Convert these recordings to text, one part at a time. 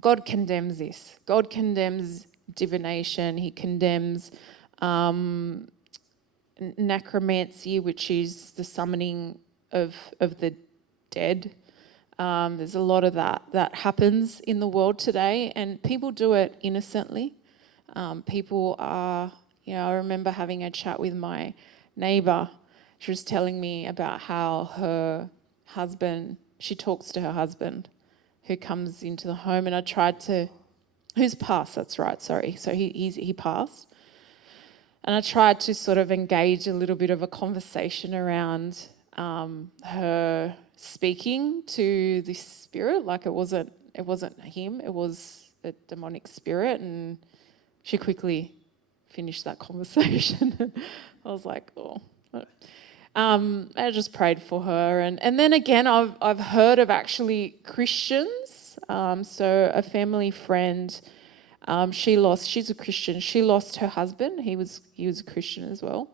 God condemns this. God condemns divination. He condemns necromancy, which is the summoning of the dead. There's a lot of that happens in the world today, and people do it innocently. People are, I remember having a chat with my neighbour. She was telling me about how her husband, she talks to her husband who comes into the home, and I tried to, who's passed, that's right, sorry. So he passed. And I tried to sort of engage a little bit of a conversation around her speaking to this spirit, like it wasn't him, it was a demonic spirit, and she quickly finished that conversation. I was like, oh. I just prayed for her, and then again, I've heard of actually Christians. So a family friend, she's a Christian. She lost her husband. He was a Christian as well,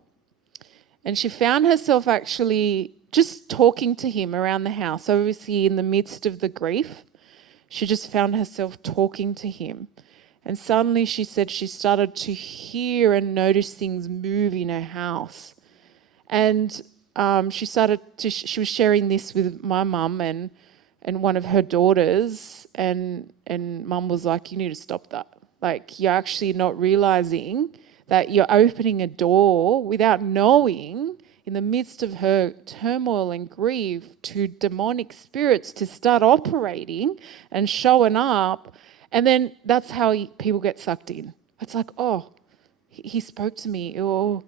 and she found herself actually just talking to him around the house. Obviously, in the midst of the grief, she just found herself talking to him. And suddenly she said she started to hear and notice things move in her house. And she was sharing this with my mum and one of her daughters. And mum was like, you need to stop that. Like, you're actually not realizing that you're opening a door without knowing, in the midst of her turmoil and grief, to demonic spirits to start operating and showing up. And then that's how people get sucked in. It's like, oh, he spoke to me, or